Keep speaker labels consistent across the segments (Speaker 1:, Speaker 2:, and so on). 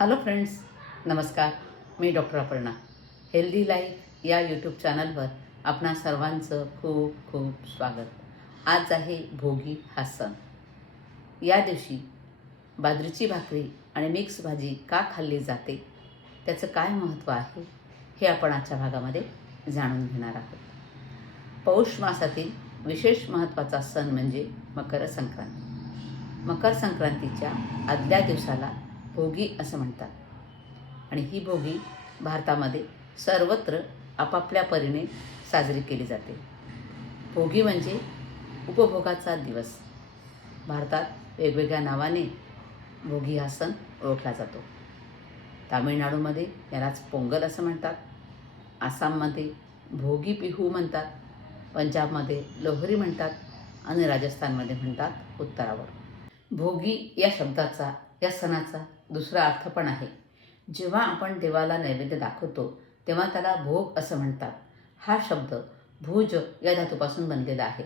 Speaker 1: Hello friends नमस्कार. मी doctor Aparna. Healthy life या यूट्यूब चॅनलवर आपणा सर्वांचं खूप खूप स्वागत. आज आहे भोगी हा सण. या दिवशी बाजरीची भाकरी आणि मिक्स भाजी का खाल्ली जाते? त्याचं काय महत्त्व आहे? हे आपण आजच्या भागामध्ये जाणून घेणार आहोत. पौष मासातील विशेष महत्त्वाचा सण म्हणजे मकर संक्रांती. मकर संक्रांतीच्या आदल्या दिवसाला भोगी असं म्हणतात. आणि ही भोगी भारतामध्ये सर्वत्र आपापल्या परीने साजरी केली जाते. भोगी म्हणजे उपभोगाचा दिवस. भारतात वेगवेगळ्या नावाने भोगी हा सण ओळखला जातो. तामिळनाडूमध्ये यालाच पोंगल असं म्हणतात. आसाममध्ये भोगी पिहू म्हणतात. पंजाबमध्ये लोहरी म्हणतात. आणि राजस्थानमध्ये म्हणतात उत्तरावर. भोगी या शब्दाचा या सणाचा दुसरा अर्थ पण आहे. जेव्हा आपण देवाला नैवेद्य दाखवतो तेव्हा त्याला भोग असं म्हणतात. हा शब्द भोज या धातूपासून बनलेला आहे.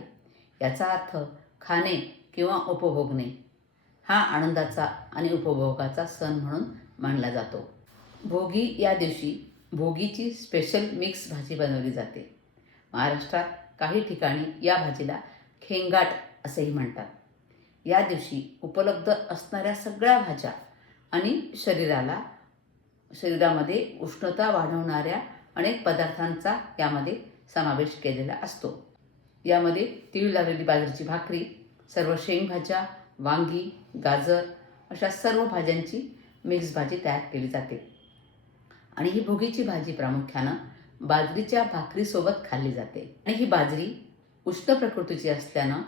Speaker 1: याचा अर्थ खाणे किंवा उपभोगणे. हा आनंदाचा आणि उपभोगाचा सण म्हणून मानला जातो. भोगी या दिवशी भोगीची स्पेशल मिक्स भाजी बनवली जाते. महाराष्ट्रात काही ठिकाणी या भाजीला खेंगाट असेही म्हणतात. या दिवशी उपलब्ध असणाऱ्या सगळ्या भाज्या आणि शरीराला शरीरामध्ये उष्णता वाढवणाऱ्या अनेक पदार्थांचा यामध्ये समावेश केलेला असतो. यामध्ये तीळ लागलेली बाजरीची भाकरी सर्व शेंगभाज्या वांगी गाजर अशा सर्व भाज्यांची मिक्स भाजी तयार केली जाते. आणि ही भोगीची भाजी प्रामुख्यानं बाजरीच्या भाकरीसोबत खाल्ली जाते. आणि ही बाजरी उष्ण प्रकृतीची असल्यानं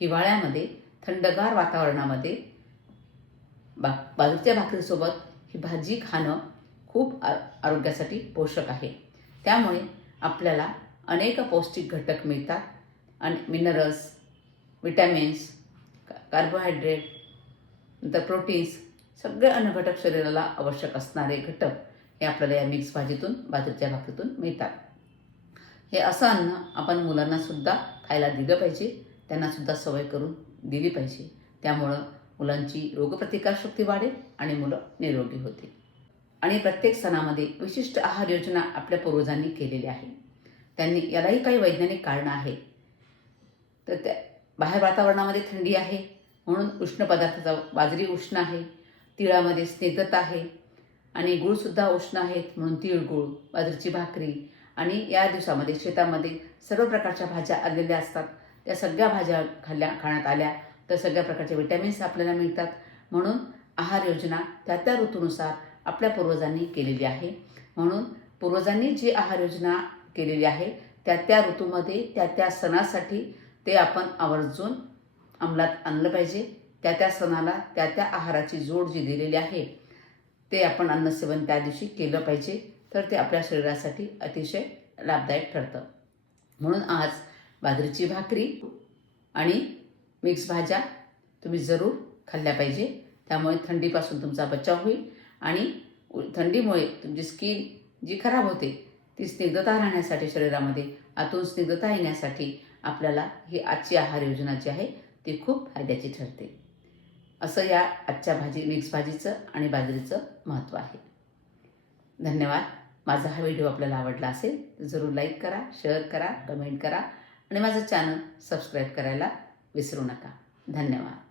Speaker 1: हिवाळ्यामध्ये थंडगार वातावरणामध्ये बा बाजरीच्या भाकरीसोबत ही भाजी खाणं खूप आ आरोग्यासाठी पोषक आहे. त्यामुळे आपल्याला अनेक पौष्टिक घटक मिळतात आणि मिनरल्स विटॅमिन्स कार्बोहायड्रेट नंतर प्रोटीन्स सगळे अन्नघटक शरीराला आवश्यक असणारे घटक हे आपल्याला या मिक्स भाजीतून बाजरीच्या भाकरीतून मिळतात. हे असं अन्न आपण मुलांनासुद्धा खायला दिलं पाहिजे. त्यांनासुद्धा सवय करून दिली पाहिजे. त्यामुळं मुलांची रोगप्रतिकारशक्ती वाढेल आणि मुलं निरोगी होतील. आणि प्रत्येक सणामध्ये विशिष्ट आहार योजना आपल्या पूर्वजांनी केलेली आहे त्यांनी यालाही काही वैज्ञानिक कारणं आहेत. तर त्या बाहेर वातावरणामध्ये थंडी आहे म्हणून उष्ण पदार्थाचा बाजरी उष्ण आहे तिळामध्ये स्निग्धता आहे आणि गुळसुद्धा उष्ण आहेत म्हणून तिळगुळ बाजरीची भाकरी आणि या दिवसामध्ये शेतामध्ये सर्व प्रकारच्या भाज्या आलेल्या असतात. त्या सगळ्या भाज्या खाल्ल्या खाण्यात आल्या. तर सगळ्या प्रकारचे विटॅमिन्स आपल्याला मिळतात. म्हणून आहार योजना त्या त्या ऋतूनुसार आपल्या पूर्वजांनी केलेली आहे. म्हणून पूर्वजांनी जी आहार योजना केलेली आहे त्या त्या ऋतूमध्ये त्या त्या सणासाठी ते आपण आवर्जून अंमलात आणलं पाहिजे. त्या त्या सणाला त्या त्या आहाराची जोड जी दिलेली आहे ते आपण अन्नसेवन त्या दिवशी केलं पाहिजे. तर ते आपल्या शरीरासाठी अतिशय लाभदायक ठरतं. म्हणून आज बाजरीची भाकरी आणि मिक्स भाज्या तुम्ही जरूर खाल्ल्या पाहिजे. त्यामुळे थंडीपासून तुमचा बचाव होईल आणि थंडीमुळे तुमची स्किन जी खराब होते ती स्निग्धता राहण्यासाठी शरीरामध्ये आतून स्निग्धता येण्यासाठी आपल्याला ही आजची आहार योजना जी आहे ती खूप फायद्याची ठरते. असं या आजच्या भाजी मिक्स भाजीचं आणि बाजरीचं महत्त्व आहे. धन्यवाद. माझा हा व्हिडिओ आपल्याला आवडला असेल तर जरूर लाईक करा शेअर करा कमेंट करा. आणि माझं चॅनल सबस्क्राईब करायला विसरू नका. धन्यवाद.